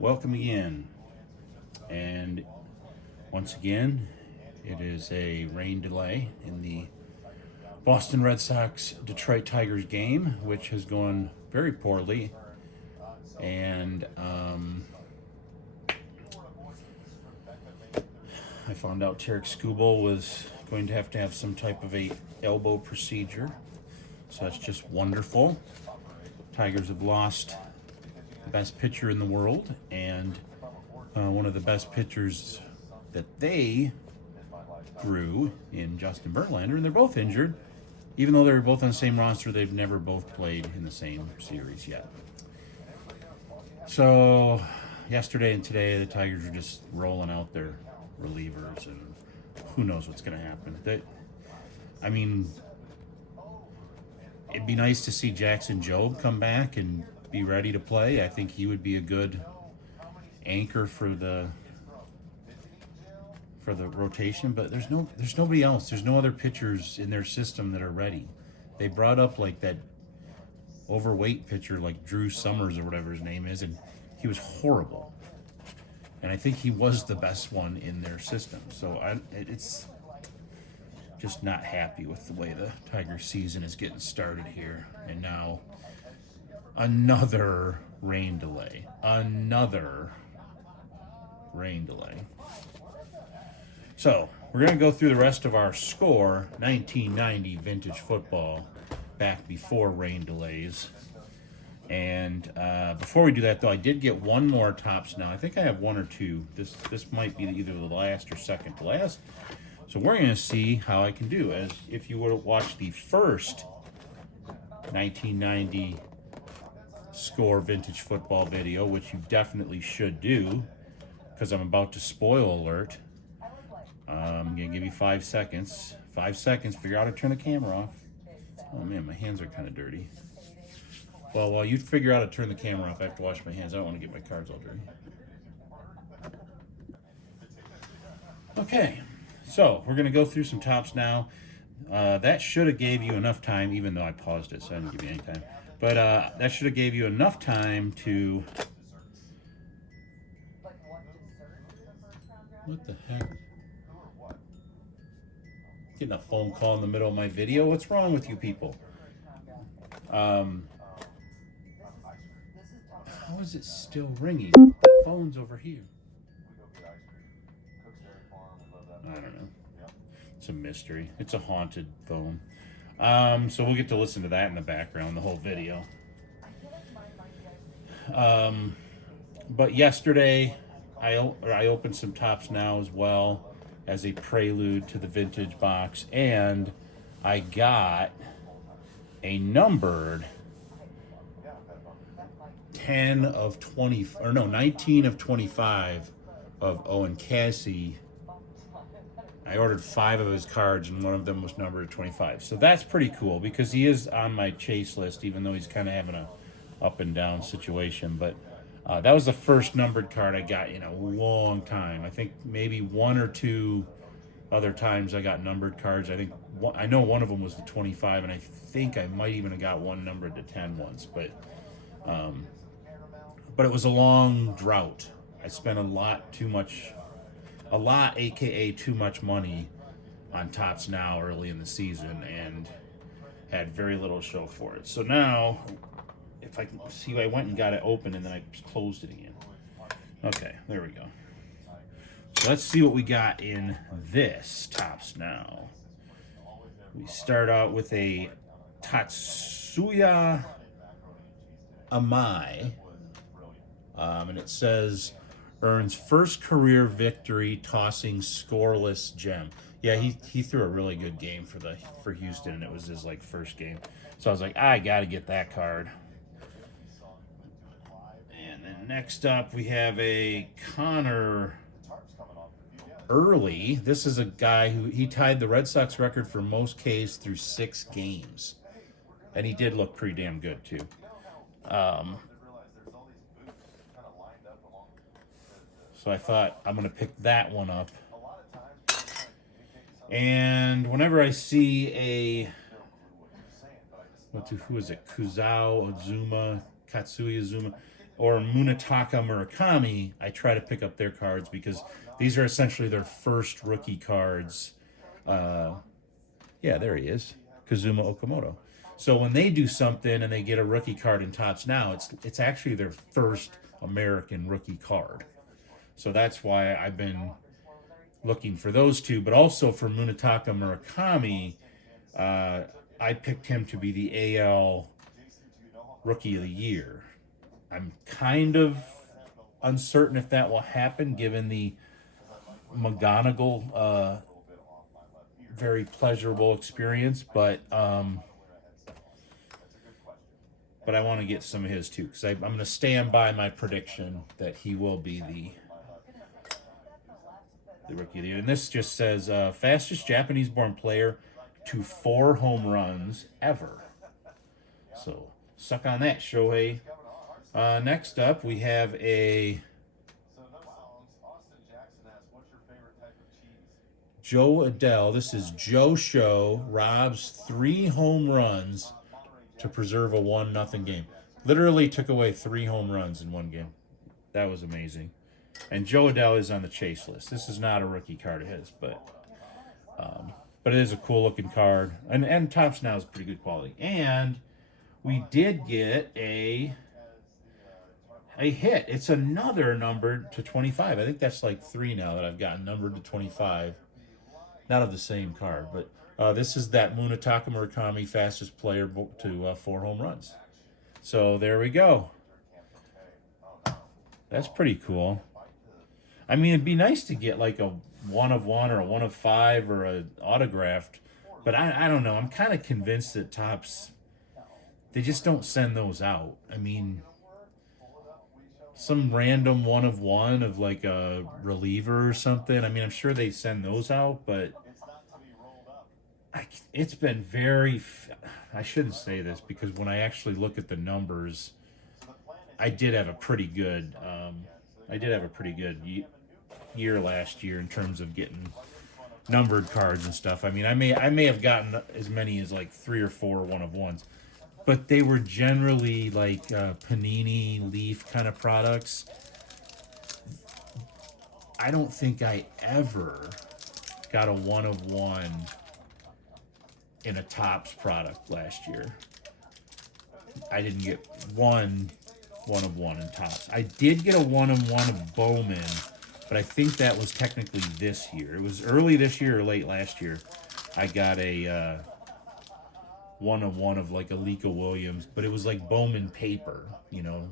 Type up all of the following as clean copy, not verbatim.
Welcome again. And once again, it is a rain delay in the Boston Red Sox Detroit Tigers game, which has gone very poorly. And I found out Tarek Skubal was going to have some type of a elbow procedure. So that's just wonderful. Tigers have lost the best pitcher in the world and one of the best pitchers that they grew in Justin Verlander, and they're both injured. Even though they're both on the same roster, they've never both played in the same series yet. So yesterday and today, the Tigers are just rolling out their relievers, and who knows what's going to happen. It'd be nice to see Jackson Jobe come back and be ready to play. I think he would be a good anchor for the rotation, but there's nobody else. There's no other pitchers in their system that are ready. They brought up like that overweight pitcher like Drew Summers or whatever his name is, and he was horrible. And I think he was the best one in their system. So it's just not happy with the way the Tigers season is getting started here. And now another rain delay. So we're going to go through the rest of our score 1990 vintage football back before rain delays. And before we do that, though, I did get one more Tops Now. I think I have one or two. This might be either the last or second to last. So we're going to see how I can do. As if you would have watched the first 1990 score vintage football video, which you definitely should do, because I'm about to spoil alert. I'm going to give you 5 seconds. 5 seconds, figure out how to turn the camera off. Oh man, my hands are kind of dirty. Well, while you figure out how to turn the camera off, I have to wash my hands. I don't want to get my cards all dirty. Okay, so we're going to go through some Tops Now. That should have gave you enough time, even though I paused it, so I didn't give you any time. But that should have gave you enough time to... What the heck? Getting a phone call in the middle of my video. What's wrong with you people? How is it still ringing? The phone's over here. I don't know. It's a mystery. It's a haunted phone. So we'll get to listen to that in the background, the whole video. But yesterday, I opened some Tops Now as well as a prelude to the vintage box, and I got a numbered 19 of 25 of Owen Cassie. I ordered 5 of his cards, and one of them was numbered 25. So that's pretty cool because he is on my chase list, even though he's kind of having a up and down situation. But that was the first numbered card I got in a long time. I think maybe 1 or 2 other times I got numbered cards. I know one of them was the 25, and I think I might even have got one numbered to 10 once. But it was a long drought. I spent a lot, aka too much money on Tops Now early in the season and had very little show for it. So now, if I can see, I went and got it open and then I closed it again. Okay, there we go. So let's see what we got in this Tops Now. We start out with a Tatsuya Amai. And it says, earns first career victory tossing scoreless gem. Yeah, he threw a really good game for Houston, and it was his first game. So I was like, I got to get that card. And then next up, we have a Connor Early. This is a guy who he tied the Red Sox record for most Ks through 6 games. And he did look pretty damn good, too. So I thought I'm going to pick that one up. And whenever I see who is it? Katsuya Zuma. or Munetaka Murakami, I try to pick up their cards because these are essentially their first rookie cards. Uh, yeah, there he is, Kazuma Okamoto. So when they do something and they get a rookie card in Topps now, it's actually their first American rookie card. So that's why I've been looking for those two, but also for Munetaka Murakami, uh, I picked him to be the AL Rookie of the Year. I'm kind of uncertain if that will happen given the McGonagall very pleasurable experience, but I want to get some of his too because I'm going to stand by my prediction that he will be the Rookie of the Year. And this just says fastest Japanese-born player to 4 home runs ever. So suck on that, Shohei. Next up, we have a Joe Adele. This is Joe Show. Rob's 3 home runs to preserve a 1-0 game. Literally took away 3 home runs in one game. That was amazing. And Joe Adele is on the chase list. This is not a rookie card of his, but it is a cool looking card. And Topps now is pretty good quality. And we did get a hit. It's another numbered to 25. I think that's like 3 now that I've gotten numbered to 25. Not of the same card, but this is that Munetaka Murakami fastest player to 4 home runs. So there we go. That's pretty cool. I mean, it'd be nice to get like a 1 of 1 or a 1 of 5 or a autographed, but I don't know. I'm kind of convinced that Topps, they just don't send those out. I mean, some random 1 of 1 of like a reliever or something. I mean, I'm sure they send those out, but it's been very. I shouldn't say this because when I actually look at the numbers, I did have a pretty good. Year last year in terms of getting numbered cards and stuff. I mean, I may have gotten as many as like 3 or 4 1 of 1s, but they were generally like Panini Leaf kind of products. I don't think I ever got a 1 of 1 in a Topps product last year. I didn't get one of 1 in Topps. I did get a 1 of 1 of Bowman, but I think that was technically this year. It was early this year or late last year. I got a 1 of 1 of like Alika Williams, but it was like Bowman paper, you know.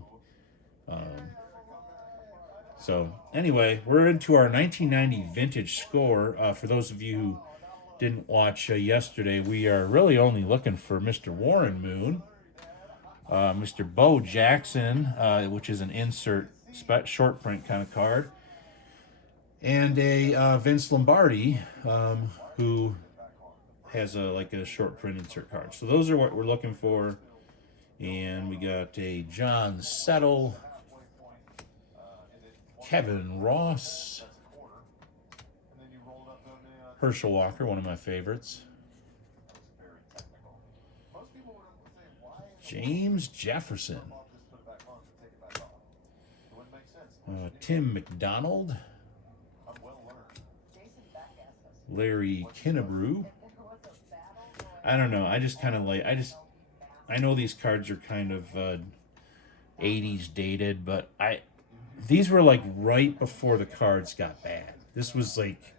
So anyway, we're into our 1990 vintage score. For those of you who didn't watch yesterday, we are really only looking for Mr. Warren Moon, Mr. Bo Jackson, which is an insert short print kind of card, and a Vince Lombardi, who has a short print insert card. So those are what we're looking for. And we got a John Settle, Kevin Ross, Herschel Walker, one of my favorites, James Jefferson, Tim McDonald, Larry Kinnebrew. I don't know. I just kind of like. I know these cards are kind of 80s dated, but these were like right before the cards got bad. This was like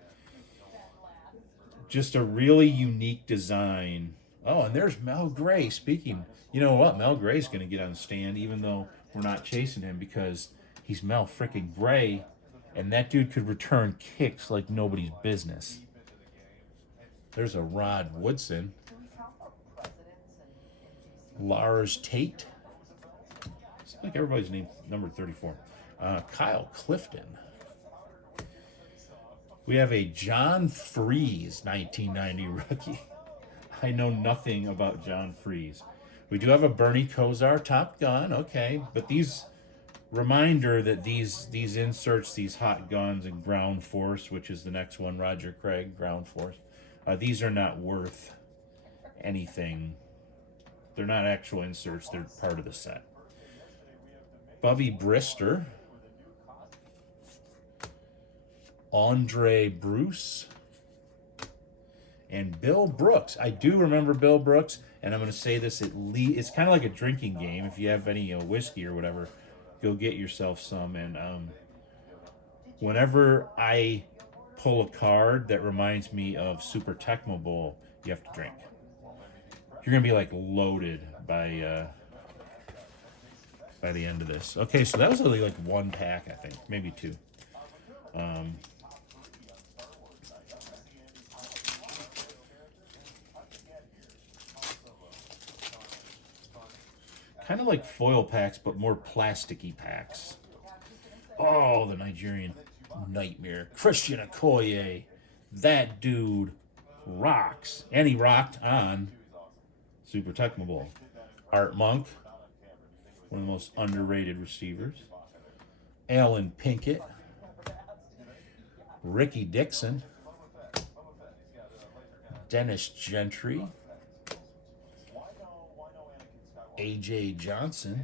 just a really unique design. Oh, and there's Mel Gray speaking. You know what? Mel Gray's going to get on the stand, even though we're not chasing him because he's Mel freaking Gray, and that dude could return kicks like nobody's business. There's a Rod Woodson. Lars Tate. Seems like everybody's named number 34. Kyle Clifton. We have a John Freeze 1990 rookie. I know nothing about John Freeze. We do have a Bernie Kosar Top Gun. Okay, but reminder that these inserts, these Hot Guns and Ground Force, which is the next one, Roger Craig, Ground Force, these are not worth anything. They're not actual inserts. They're part of the set. Bubby Brister, Andre Bruce, and Bill Brooks. I do remember Bill Brooks, and I'm going to say this, it's kind of like a drinking game. If you have any whiskey or whatever, go get yourself some. And whenever I pull a card that reminds me of Super Tecmo Bowl, you have to drink. You're going to be like loaded by the end of this. Okay, so that was only like one pack, I think. Maybe two. Kind of like foil packs, but more plasticky packs. Oh, the Nigerian nightmare. Christian Okoye. That dude rocks. And he rocked on Super Tecmo Bowl. Art Monk, one of the most underrated receivers. Alan Pinkett. Ricky Dixon. Dennis Gentry. A.J. Johnson.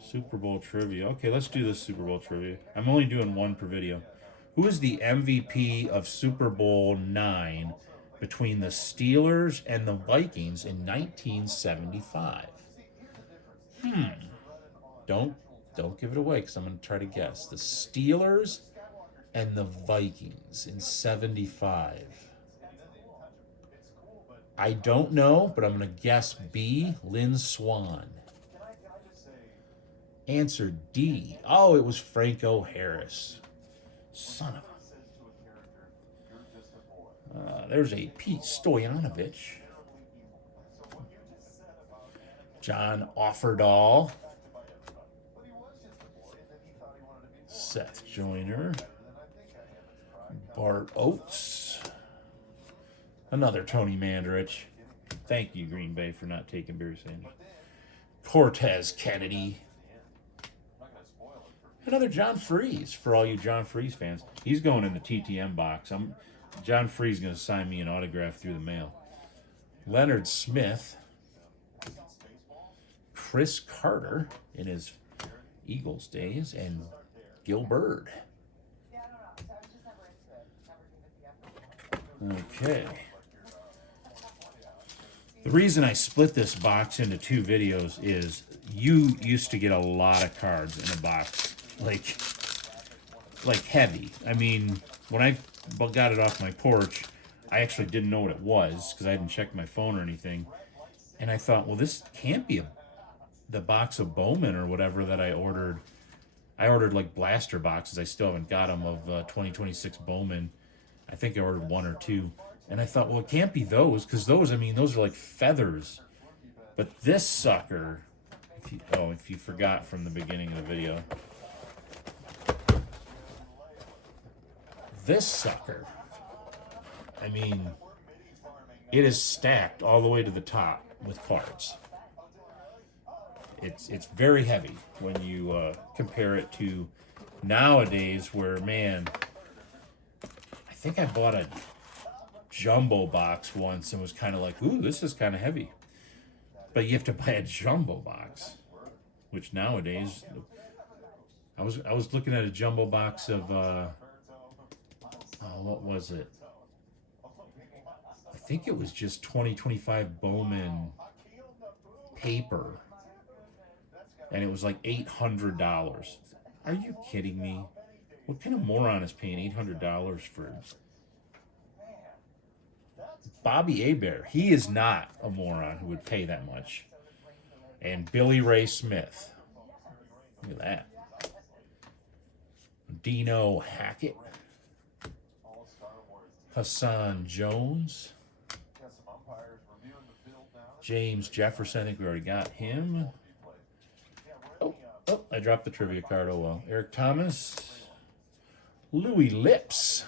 Super Bowl trivia. Okay, let's do this Super Bowl trivia. I'm only doing one per video. Who is the MVP of Super Bowl IX between the Steelers and the Vikings in 1975? Don't give it away because I'm going to try to guess. The Steelers and the Vikings in 75. I don't know, but I'm going to guess B, Lynn Swan. Answer D. Oh, it was Franco Harris. Son of a... there's a Pete Stoyanovich. John Offerdahl. Seth Joyner. Bart Oates. Another Tony Mandarich. Thank you, Green Bay, for not taking Barry Sanders. Cortez Kennedy. Another John Freeze, for all you John Freeze fans. He's going in the TTM box. John Freeze going to sign me an autograph through the mail. Leonard Smith. Chris Carter in his Eagles days. And Gil Bird. Okay. The reason I split this box into two videos is you used to get a lot of cards in a box. Like heavy. I mean, when I got it off my porch, I actually didn't know what it was because I hadn't checked my phone or anything. And I thought, well, this can't be the box of Bowman or whatever that I ordered. I ordered like blaster boxes. I still haven't got them of 2026 Bowman. I think I ordered one or two. And I thought, well, it can't be those because those are like feathers. But this sucker, if you forgot from the beginning of the video, this sucker, I mean, it is stacked all the way to the top with cards. It's very heavy when you compare it to nowadays where, man, I think I bought a jumbo box once and was kind of like, ooh, this is kind of heavy. But you have to buy a jumbo box, which nowadays, I was looking at a jumbo box of, what was it? I think it was just 2025 Bowman paper. And it was like $800. Are you kidding me? What kind of moron is paying $800 for Bobby Hebert? He is not a moron who would pay that much. And Billy Ray Smith. Look at that. Dino Hackett. Hassan Jones. James Jefferson. I think we already got him. Oh, I dropped the trivia card. Oh well. Eric Thomas. Louis Lips.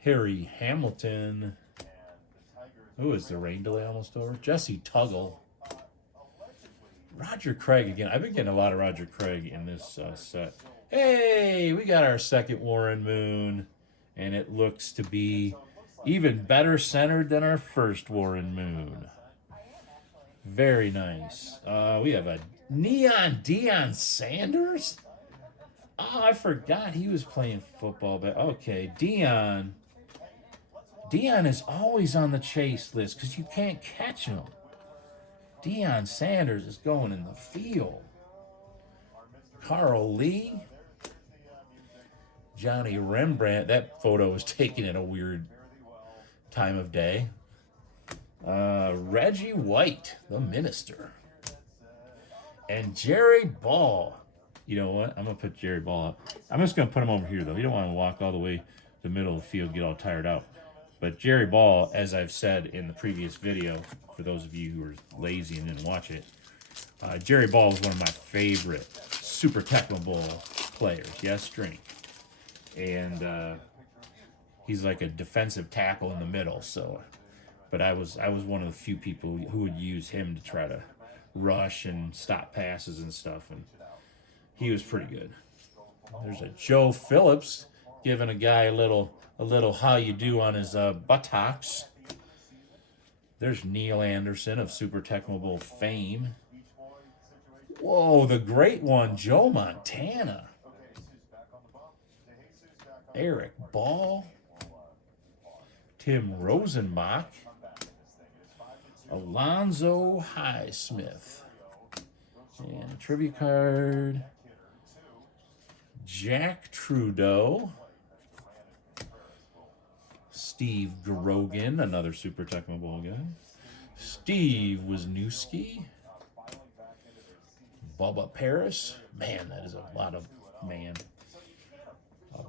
Harry Hamilton. Who is the rain delay almost over? Jesse Tuggle. Roger Craig again. I've been getting a lot of Roger Craig in this set. Hey, we got our second Warren Moon. And it looks to be even better centered than our first Warren Moon. Very nice. We have a neon Deion Sanders. Oh, I forgot he was playing football. But okay, Deion. Deion is always on the chase list because you can't catch him. Deion Sanders is going in the field. Carl Lee. Johnny Rembrandt. That photo was taken at a weird time of day. Reggie White, the minister. And Jerry Ball. You know what? I'm going to put Jerry Ball up. I'm just going to put him over here, though. You don't want to walk all the way to the middle of the field, get all tired out. But Jerry Ball, as I've said in the previous video, for those of you who are lazy and didn't watch it, Jerry Ball is one of my favorite Super Tecmo Bowl players. Yes, drink. And he's like a defensive tackle in the middle. So, but I was one of the few people who would use him to try to rush and stop passes and stuff, and he was pretty good. There's a Joe Phillips giving a guy a little how you do on his buttocks. There's Neil Anderson of Super Tecmo Bowl fame. Whoa, the great one, Joe Montana. Eric Ball. Tim Rosenbach. Alonzo Highsmith. And a trivia card. Jack Trudeau. Steve Grogan, another Super Tecmo Bowl guy. Steve Wisniewski. Bubba Paris. Man, that is a lot of man.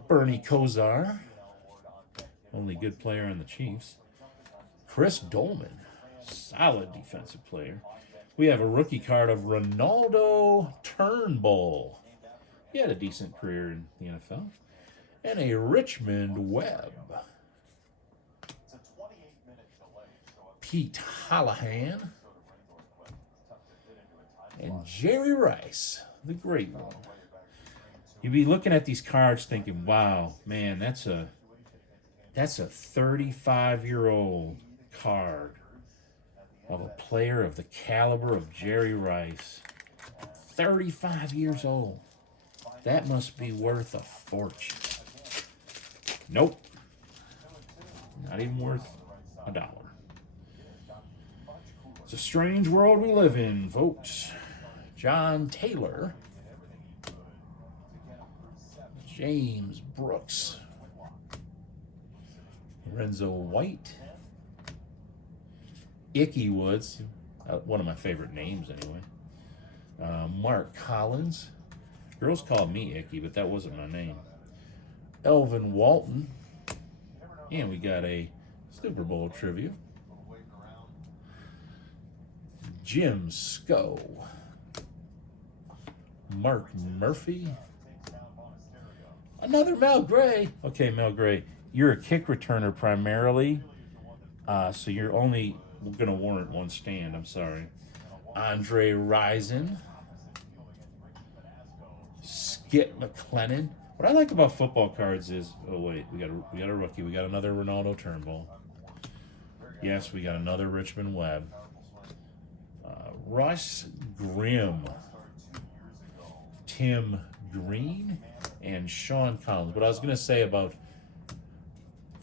Bernie Kosar. Only good player on the Chiefs. Chris Dolman. Solid defensive player. We have a rookie card of Ronaldo Turnbull. He had a decent career in the NFL. And a Richmond Webb. Pete Hallahan. And Jerry Rice, the great one. You'd be looking at these cards thinking, wow, man, that's a 35-year-old card of a player of the caliber of Jerry Rice. 35 years old. That must be worth a fortune. Nope. Not even worth $1. It's a strange world we live in, folks. John Taylor. James Brooks. Lorenzo White. Icky Woods. One of my favorite names, anyway. Mark Collins. Girls call me Icky, but that wasn't my name. Elvin Walton. And we got a Super Bowl trivia. Jim Sco. Mark Murphy. Another Mel Gray. Okay, Mel Gray, you're a kick returner primarily, so you're only going to warrant one stand. I'm sorry. Andre Rison. Skip McLennan. What I like about football cards is, oh wait, we got a rookie. We got another Ronaldo Turnbull. Yes, we got another Richmond Webb. Russ Grimm. Tim Green. And Sean Collins. What I was going to say about,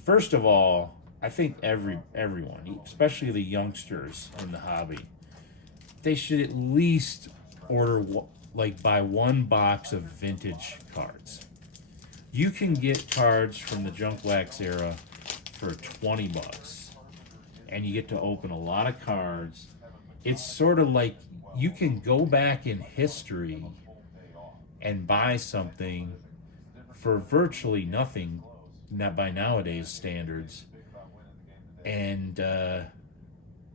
first of all, I think everyone, especially the youngsters in the hobby, they should at least order, buy one box of vintage cards. You can get cards from the junk wax era for $20, and you get to open a lot of cards. It's sort of like you can go back in history and buy something for virtually nothing, not by nowadays standards, and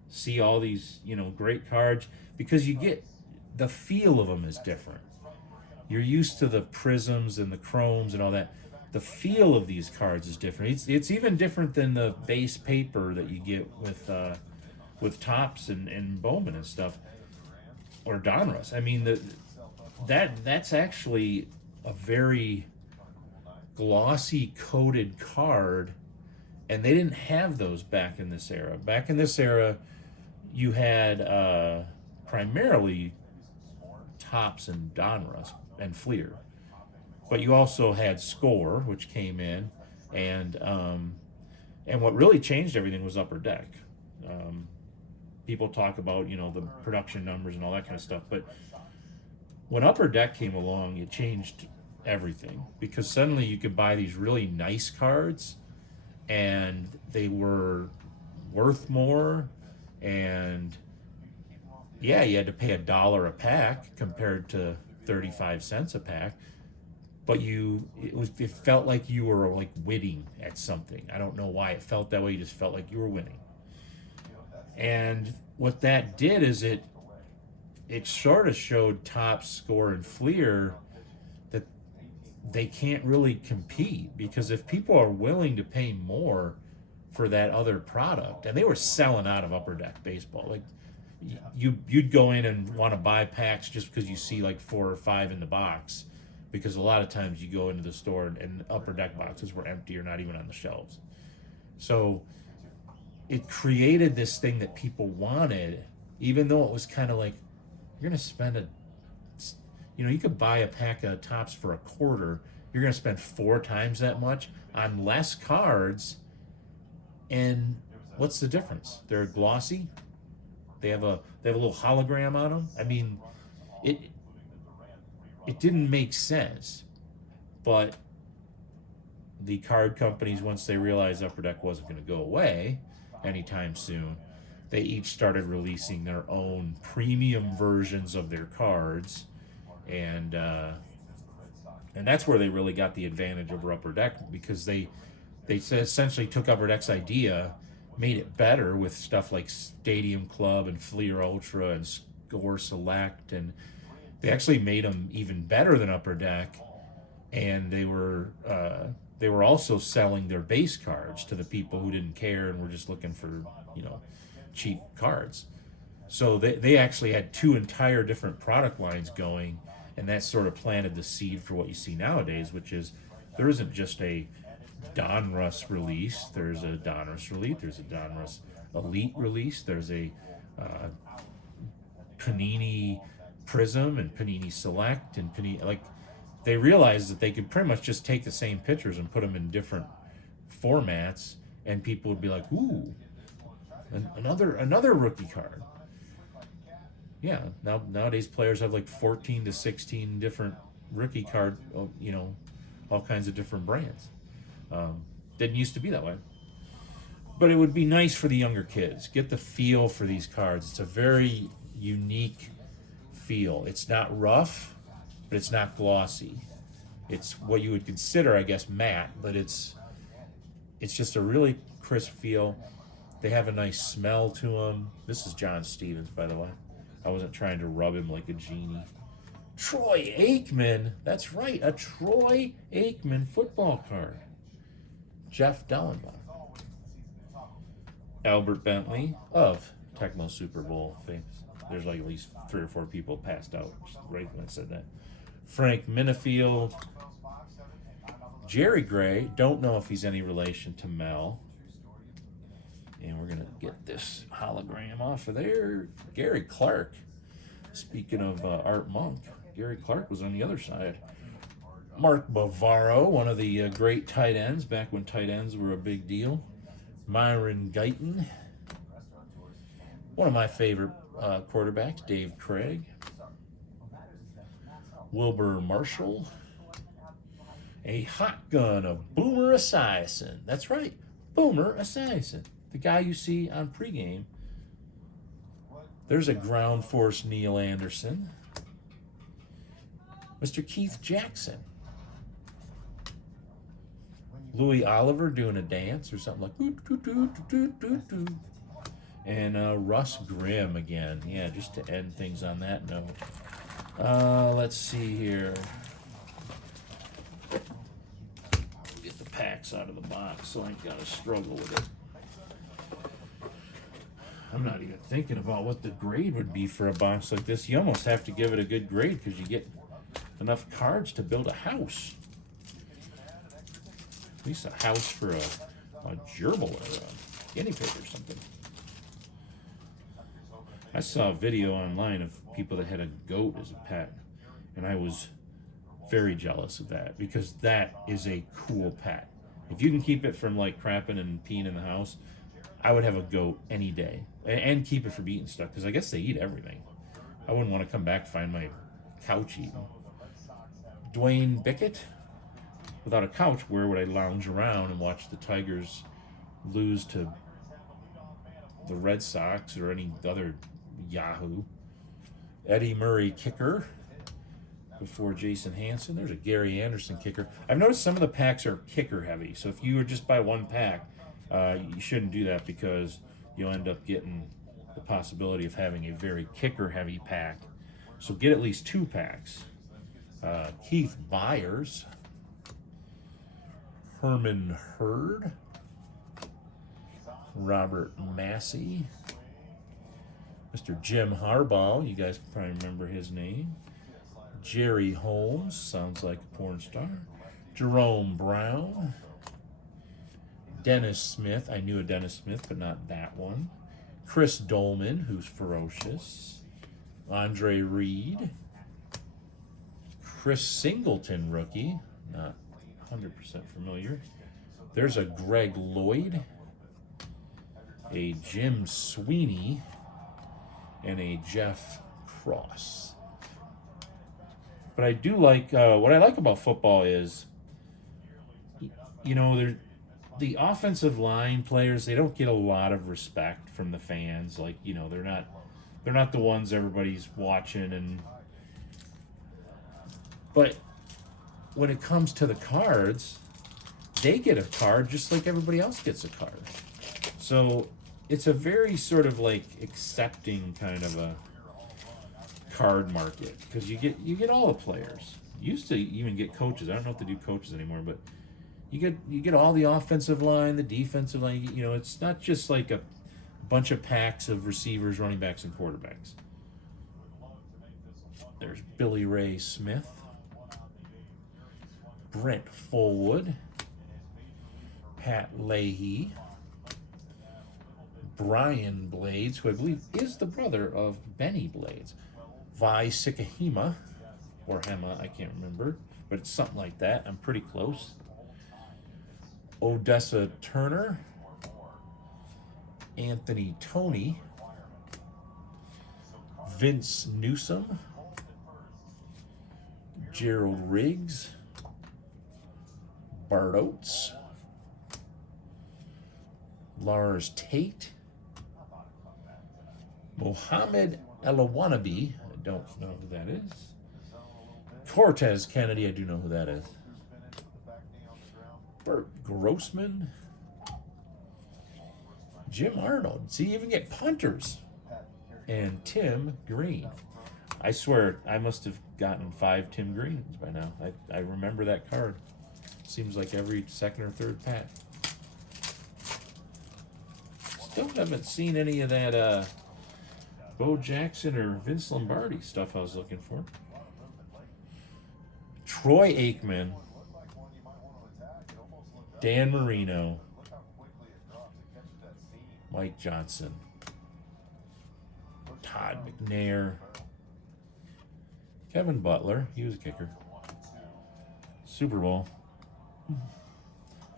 see all these, great cards, because you get the feel of them is different. You're used to the prisms and the chromes and all that. The feel of these cards is different. It's even different than the base paper that you get with Topps and Bowman and stuff, or Donruss. I mean, that's actually a very glossy coated card, and they didn't have those back in this era. Back in this era, you had primarily Tops and Donruss and Fleer, but you also had Score, which came in, and what really changed everything was Upper Deck. Um, People talk about the production numbers and all that kind of stuff, but when Upper Deck came along, it changed everything because suddenly you could buy these really nice cards, and they were worth more, and yeah, you had to pay $1 a pack compared to 35 cents a pack, but it felt like you were like winning at something. I don't know why it felt that way. You just felt like you were winning. And what that did is it sort of showed Top, Score, and Fleer that they can't really compete, because if people are willing to pay more for that other product, and they were selling out of Upper Deck baseball, like you'd go in and want to buy packs just because you see like 4 or 5 in the box, because a lot of times you go into the store and Upper Deck boxes were empty or not even on the shelves. So it created this thing that people wanted, even though it was kind of like, you're going to spend you could buy a pack of Tops for $0.25. You're going to spend 4 times that much on less cards. And what's the difference? They're glossy. They have a little hologram on them. I mean, it didn't make sense. But the card companies, once they realized Upper Deck wasn't going to go away anytime soon, they each started releasing their own premium versions of their cards, and that's where they really got the advantage over Upper Deck, because they essentially took Upper Deck's idea, made it better with stuff like Stadium Club and Fleer Ultra and Score Select, and they actually made them even better than Upper Deck, and they were also selling their base cards to the people who didn't care and were just looking for cheap cards. So they actually had 2 entire different product lines going, and that sort of planted the seed for what you see nowadays, which is there isn't just a Donruss release. There's a Donruss Elite. There's a Donruss Elite release. There's a Panini Prism and Panini Select and Panini, like, they realized that they could pretty much just take the same pictures and put them in different formats, and people would be like, "Ooh, another rookie card." Yeah, nowadays players have like 14 to 16 different rookie card, all kinds of different brands. Didn't used to be that way. But it would be nice for the younger kids. Get the feel for these cards. It's a very unique feel. It's not rough, but it's not glossy. It's what you would consider, I guess, matte, but it's just a really crisp feel. They have a nice smell to them. This is John Stevens, by the way. I wasn't trying to rub him like a genie. Troy Aikman. That's right, a Troy Aikman football card. Jeff Dellenbach. Albert Bentley of Tecmo Super Bowl fame. There's like at least 3 or 4 people passed out right when I said that. Frank Minifield. Jerry Gray. Don't know if he's any relation to Mel. And we're going to get this hologram off of there. Gary Clark. Speaking of Art Monk, Gary Clark was on the other side. Mark Bavaro, one of the great tight ends back when tight ends were a big deal. Myron Guyton. One of my favorite quarterbacks, Dave Craig. Wilbur Marshall. A hot gun of Boomer Esiason. That's right, Boomer Esiason. The guy you see on pregame. There's a ground force Neil Anderson. Mr. Keith Jackson. Louis Oliver doing a dance or something like doo, doo, doo, doo, doo, doo. And Russ Grimm again. Yeah, just to end things on that note. Let's see here. Get the packs out of the box so I ain't got to struggle with it. I'm not even thinking about what the grade would be for a box like this. You almost have to give it a good grade because you get enough cards to build a house. At least a house for a gerbil or a guinea pig or something. I saw a video online of people that had a goat as a pet, and I was very jealous of that because that is a cool pet. If you can keep it from like crapping and peeing in the house, I would have a goat any day, and keep it from eating stuff because I guess they eat everything. I wouldn't want to come back to find my couch eaten. Dwayne Bickett, without a couch, where would I lounge around and watch the Tigers lose to the Red Sox or any other Yahoo? Eddie Murray, kicker, before Jason Hanson. There's a Gary Anderson kicker. I've noticed some of the packs are kicker heavy, so if you were just buy one pack, you shouldn't do that because you'll end up getting the possibility of having a very kicker heavy pack. So get at least 2 packs. Keith Byers, Herman Hurd, Robert Massey, Mr. Jim Harbaugh, you guys probably remember his name. Jerry Holmes, sounds like a porn star. Jerome Brown. Dennis Smith, I knew a Dennis Smith, but not that one. Chris Dolman, who's ferocious. Andre Reed. Chris Singleton, rookie, not 100% familiar. There's a Greg Lloyd, a Jim Sweeney, and a Jeff Cross. But I do like, what I like about football is, you know, the offensive line players, they don't get a lot of respect from the fans. Like, you know, they're not the ones everybody's watching. But when it comes to the cards, they get a card just like everybody else gets a card. So it's a very sort of like accepting kind of a card market because you get all the players. Used to even get coaches. I don't know if they do coaches anymore, but you get all the offensive line, the defensive line. You know, it's not just like a bunch of packs of receivers, running backs, and quarterbacks. There's Billy Ray Smith, Brent Fullwood, Pat Leahy, Brian Blades, who I believe is the brother of Benny Blades, Vi Sikahima, or Hema, I can't remember, but it's something like that. I'm pretty close. Odessa Turner, Anthony Toney, Vince Newsom, Gerald Riggs, Bart Oates, Lars Tate, Mohammed Elawanabi, I don't know who that is. Cortez Kennedy, I do know who that is. Bert Grossman, Jim Arnold. See, you even get punters. And Tim Green. I swear, I must have gotten 5 Tim Greens by now. I remember that card. Seems like every second or third pack. Still haven't seen any of that Bo Jackson or Vince Lombardi stuff I was looking for. Troy Aikman, Dan Marino, Mike Johnson, Todd McNair, Kevin Butler, he was a kicker. Super Bowl.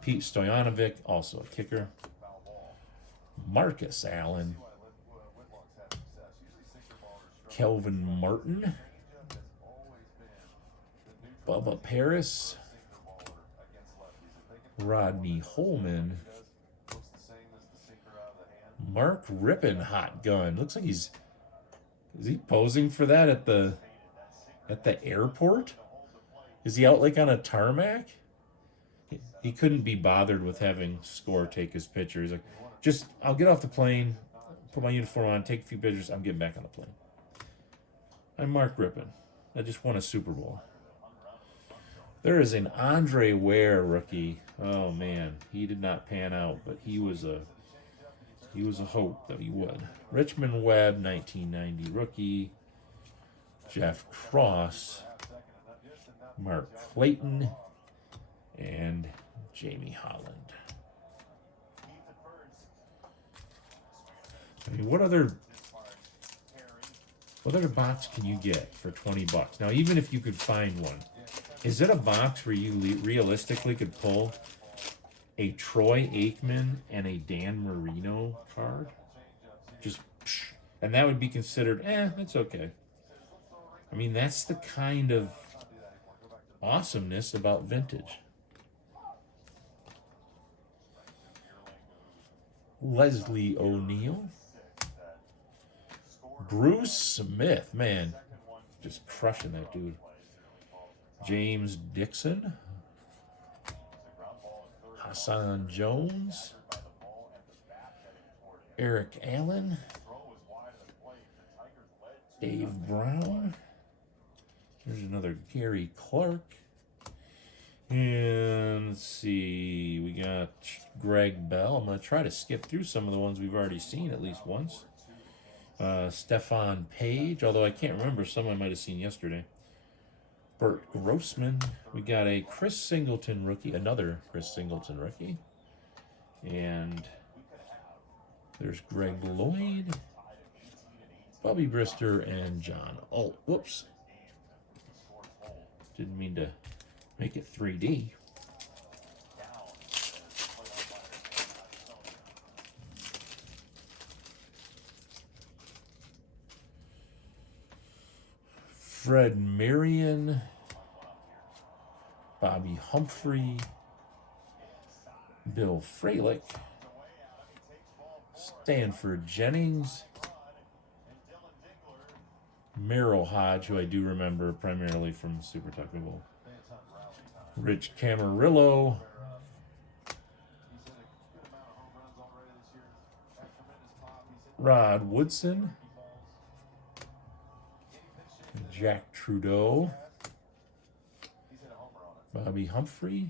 Pete Stojanovic, also a kicker. Marcus Allen, Kelvin Martin, Bubba Paris, Rodney Holman, Mark Rippon, hot gun. Looks like is he posing for that at the airport? Is he out like on a tarmac? He couldn't be bothered with having Score take his picture. He's like, I'll get off the plane, put my uniform on, take a few pictures, I'm getting back on the plane. I'm Mark Rippon. I just won a Super Bowl. There is an Andre Ware rookie. Oh man, he did not pan out, but he was a hope that he would. Richmond Webb, 1990 rookie. Jeff Cross, Mark Clayton, and Jamie Holland. I mean, what other What other box can you get for 20 bucks? Now, even if you could find one, is it a box where you realistically could pull a Troy Aikman and a Dan Marino card? Just, and that would be considered, it's okay. I mean, that's the kind of awesomeness about vintage. Leslie O'Neal. Bruce Smith, man, just crushing that dude. James Dixon. Hassan Jones. Eric Allen. Dave Brown. There's another Gary Clark. And let's see, we got Greg Bell. I'm going to try to skip through some of the ones we've already seen at least once. Stefan Page, although I can't remember, some I might have seen yesterday. Bert Grossman. We got a Chris Singleton rookie, another Chris Singleton rookie. And there's Greg Lloyd, Bobby Brister, and John. Oh, whoops. Didn't mean to make it 3D. Fred Marion, Bobby Humphrey, Bill Fralick, Stanford Jennings, Merrill Hodge, who I do remember primarily from Super Tucker Bowl, Rich Camarillo, Rod Woodson, Jack Trudeau, Bobby Humphrey,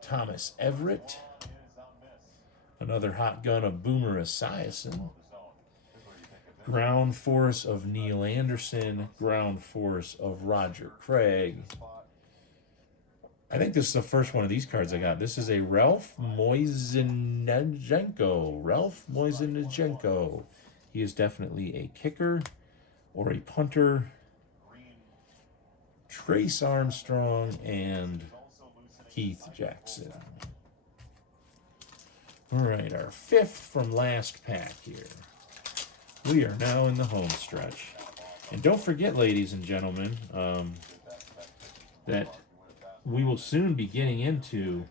Thomas Everett, another hot gun of Boomer Esiason, ground force of Neil Anderson, ground force of Roger Craig. I think this is the first one of these cards I got. This is a Ralph Moisenajenko. He is definitely a kicker or a punter. Trace Armstrong and Keith Jackson. All right, our fifth from last pack here. We are now in the home stretch. And don't forget, ladies and gentlemen, that we will soon be getting into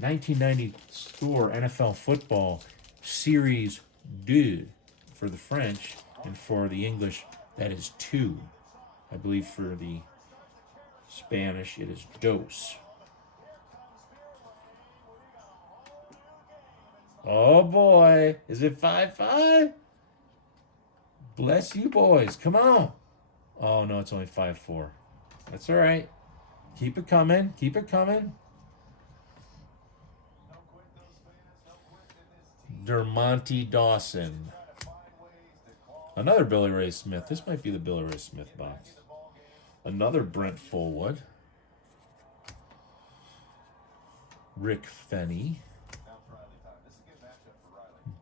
1990 score NFL football Series 2 for the French, and for the English, that is 2. I believe for the Spanish, it is dos. Oh boy, is it 5-5? Bless you boys, come on. Oh no, it's only 5-4. That's all right. Keep it coming, keep it coming. Dermontti Dawson. Another Billy Ray Smith. This might be the Billy Ray Smith box. Another Brent Fullwood. Rick Fenny.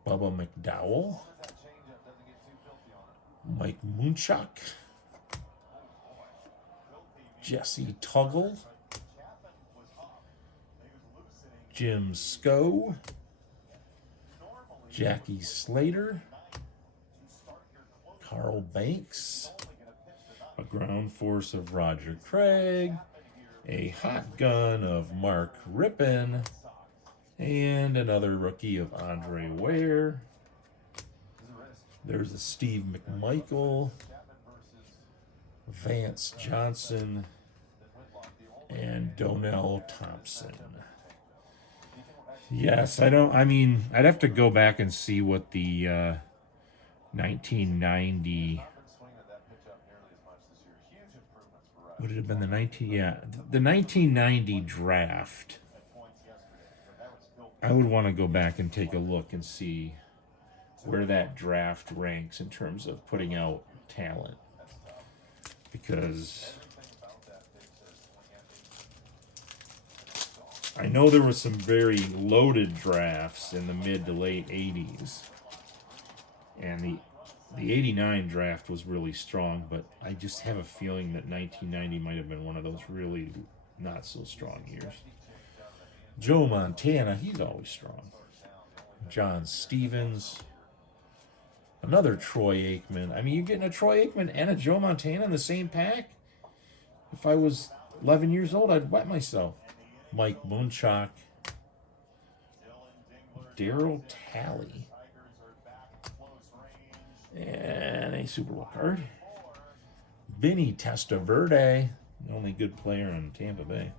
Bubba McDowell. Mike Munchak. Jesse Tuggle. Jim Scoe. Jackie Slater. Carl Banks. A ground force of Roger Craig. A hot gun of Mark Rippon. And another rookie of Andre Ware. There's a Steve McMichael. Vance Johnson. And Donnell Thompson. Yes, I'd have to go back and see what the 1990, would it have been the 1990 draft. I would want to go back and take a look and see where that draft ranks in terms of putting out talent, because I know there were some very loaded drafts in the mid to late 80s. And The 89 draft was really strong, but I just have a feeling that 1990 might have been one of those really not so strong years. Joe Montana, he's always strong. John Stevens, another Troy Aikman. I mean, you're getting a Troy Aikman and a Joe Montana in the same pack? If I was 11 years old, I'd wet myself. Mike Munchak, Daryl Talley, and a Super Bowl card. Vinny Testaverde, the only good player in Tampa Bay.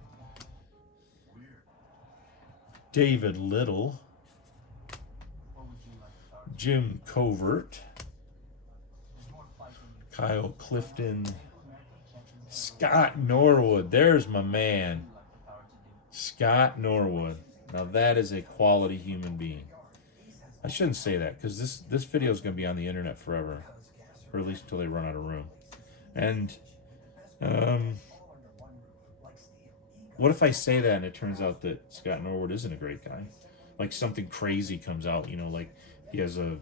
David Little, Jim Covert, Kyle Clifton, Scott Norwood. There's my man, Scott Norwood. Now that is a quality human being. I shouldn't say that because this video is going to be on the internet forever, or at least until they run out of room. And what if I say that and it turns out that Scott Norwood isn't a great guy? Like something crazy comes out, like he has a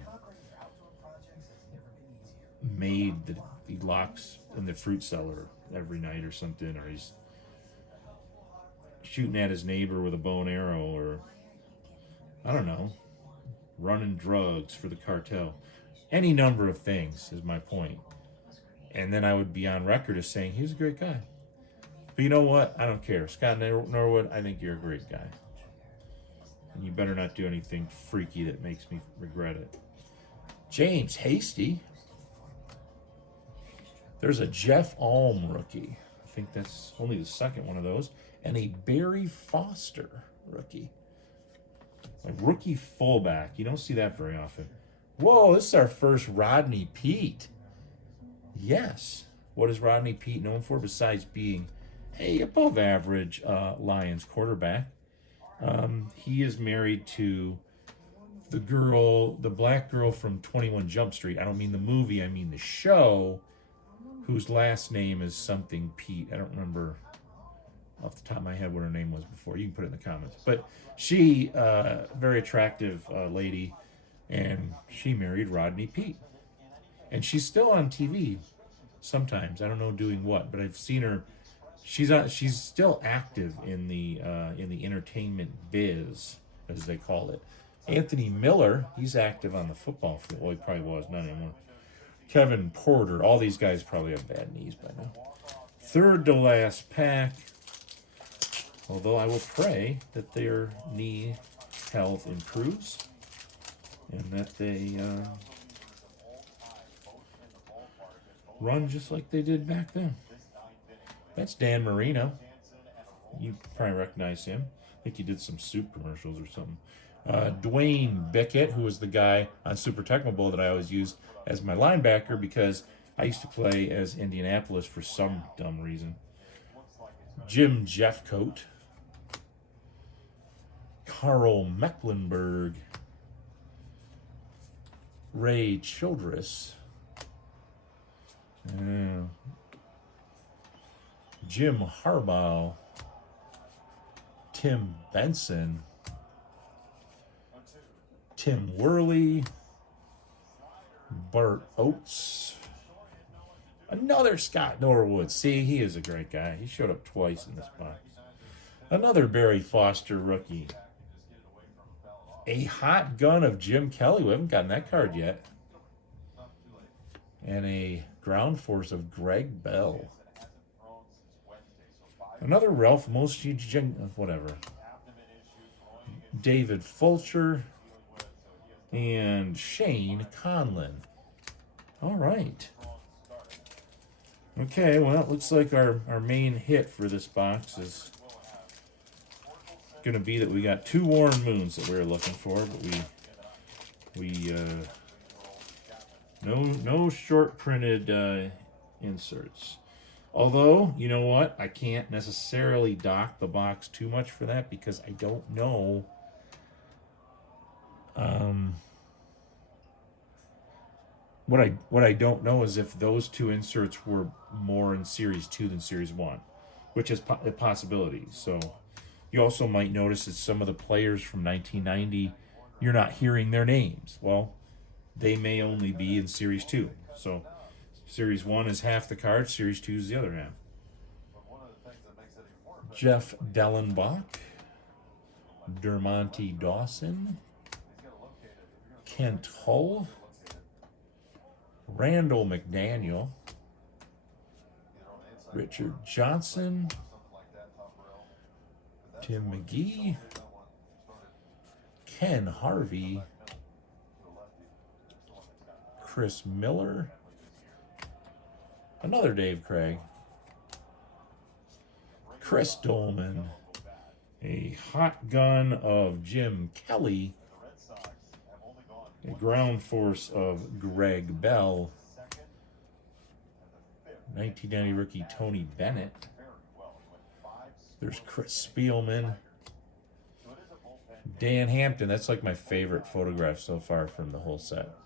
maid that he locks in the fruit cellar every night or something, or he's shooting at his neighbor with a bow and arrow, or I don't know, running drugs for the cartel. Any number of things is my point. And then I would be on record as saying he's a great guy. But you know what? I don't care. Scott Norwood, I think you're a great guy. And you better not do anything freaky that makes me regret it. James Hasty. There's a Jeff Alm rookie. I think that's only the second one of those. And a Barry Foster rookie. A rookie fullback. You don't see that very often. Whoa, this is our first Rodney Peete. Yes. What is Rodney Peete known for besides being a above average Lions quarterback? He is married to the black girl from 21 Jump Street. I don't mean the movie, I mean the show, whose last name is something Pete. I don't remember off the top of my head what her name was before. You can put it in the comments. But she, very attractive lady, and she married Rodney Peete. And she's still on TV sometimes. I don't know doing what, but I've seen her. She's still active in the entertainment biz, as they call it. Anthony Miller, he's active on the football field. Well, he probably was, not anymore. Kevin Porter, all these guys probably have bad knees by now. Third to last pack. Although I will pray that their knee health improves and that they run just like they did back then. That's Dan Marino. You probably recognize him. I think he did some soup commercials or something. Dwayne Bickett, who was the guy on Super Tecmo Bowl that I always used as my linebacker because I used to play as Indianapolis for some dumb reason. Jim Jeffcoat. Carl Mecklenburg. Ray Childress. Jim Harbaugh. Tim Benson. Tim Worley. Bart Oates. Another Scott Norwood. See, he is a great guy. He showed up twice in this box. Another Barry Foster rookie. A hot gun of Jim Kelly. We haven't gotten that card yet. And a ground force of Greg Bell. Another Ralph Moschi, whatever. David Fulcher. And Shane Conlon. All right. Okay, well, it looks like our main hit for this box is going to be that we got two Warren Moons that we were looking for, but we no short printed inserts. Although, you know what? I can't necessarily dock the box too much for that because I don't know what I don't know is if those two inserts were more in Series 2 than Series 1, which is a possibility. So you also might notice that some of the players from 1990, you're not hearing their names. Well, they may only be in Series 2. So Series 1 is half the card, Series 2 is the other half. Jeff Dellenbach, Dermonte Dawson, Kent Hull, Randall McDaniel, Richard Johnson, Tim McGee, Ken Harvey, Chris Miller, another Dave Craig, Chris Dolman, a hot gun of Jim Kelly, a ground force of Greg Bell, 1990 rookie Tony Bennett. There's Chris Spielman, Dan Hampton. That's like my favorite photograph so far from the whole set.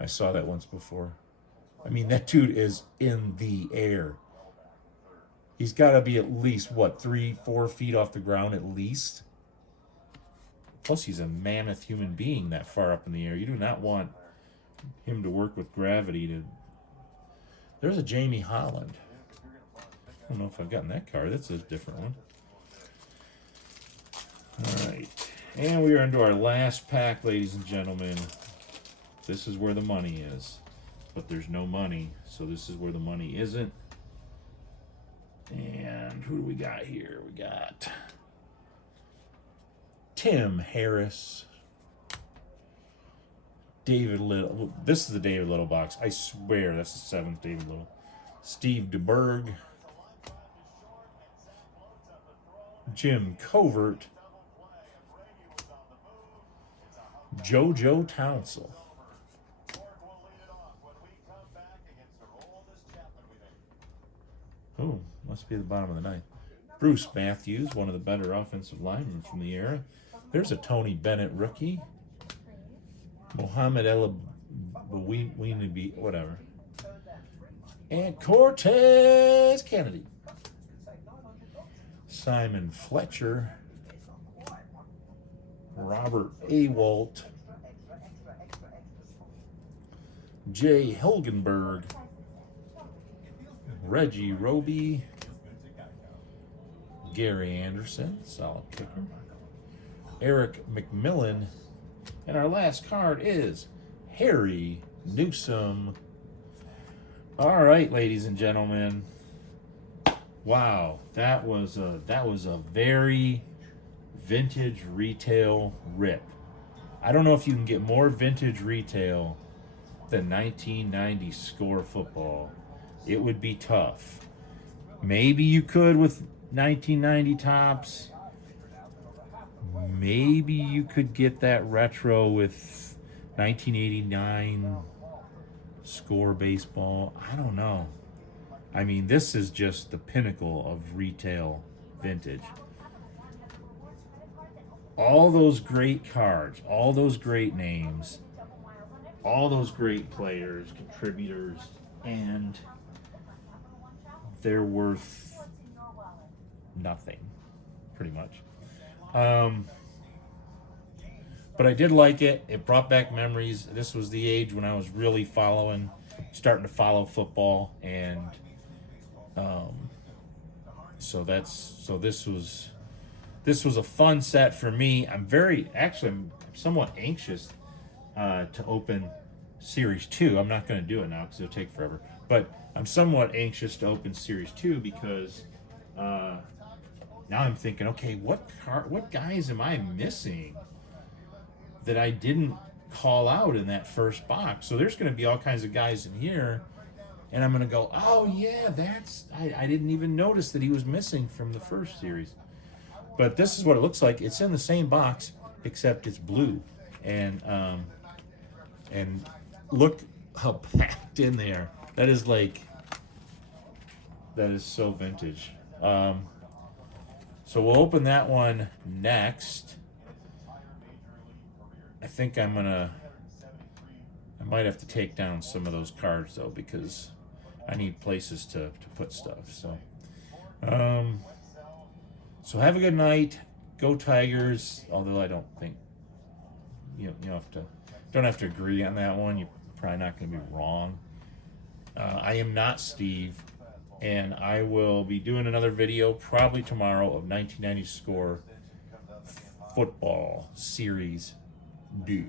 I saw that once before. I mean, that dude is in the air. He's got to be at least, what, 3-4 feet off the ground at least? Plus, he's a mammoth human being that far up in the air. You do not want him to work with gravity to... There's a Jamie Holland. I don't know if I've gotten that card. That's a different one. All right. And we are into our last pack, ladies and gentlemen. This is where the money is. But there's no money, so this is where the money isn't. And who do we got here? We got Tim Harris, David Little. This is the David Little box. I swear that's the 7th David Little. Steve DeBerg, Jim Covert, JoJo Townsell. Oh, must be the bottom of the ninth. Bruce Matthews, one of the better offensive linemen from the era. There's a Tony Bennett rookie. Mohamed El Weenaby, whatever. And Cortez Kennedy. Simon Fletcher. Robert Awalt. Jay Hilgenberg. Reggie Roby, Gary Anderson, solid kicker, Eric McMillan, and our last card is Harry Newsome. All right, ladies and gentlemen. Wow, that was a very vintage retail rip. I don't know if you can get more vintage retail than 1990 Score football. It would be tough. Maybe you could with 1990 tops. Maybe you could get that retro with 1989 Score baseball. I don't know. I mean, this is just the pinnacle of retail vintage. All those great cards, all those great names, all those great players, contributors, and they're worth nothing, pretty much. But I did like it. It brought back memories. This was the age when I was really starting to follow football, and so this was a fun set for me. I'm somewhat anxious to open Series 2. I'm not going to do it now because it'll take forever. But I'm somewhat anxious to open Series 2 because now I'm thinking, okay, what guys am I missing that I didn't call out in that first box? So there's going to be all kinds of guys in here, and I'm going to go, oh yeah, I didn't even notice that he was missing from the first series. But this is what it looks like. It's in the same box, except it's blue, and look how packed in there. That is so vintage. So we'll open that one next. I think I might have to take down some of those cards though, because I need places to put stuff. So have a good night. Go Tigers. Although I don't think you have to Don't have to agree on that one. You're probably not going to be wrong. I am not Steve, and I will be doing another video probably tomorrow of 1990 Score Football Series 2.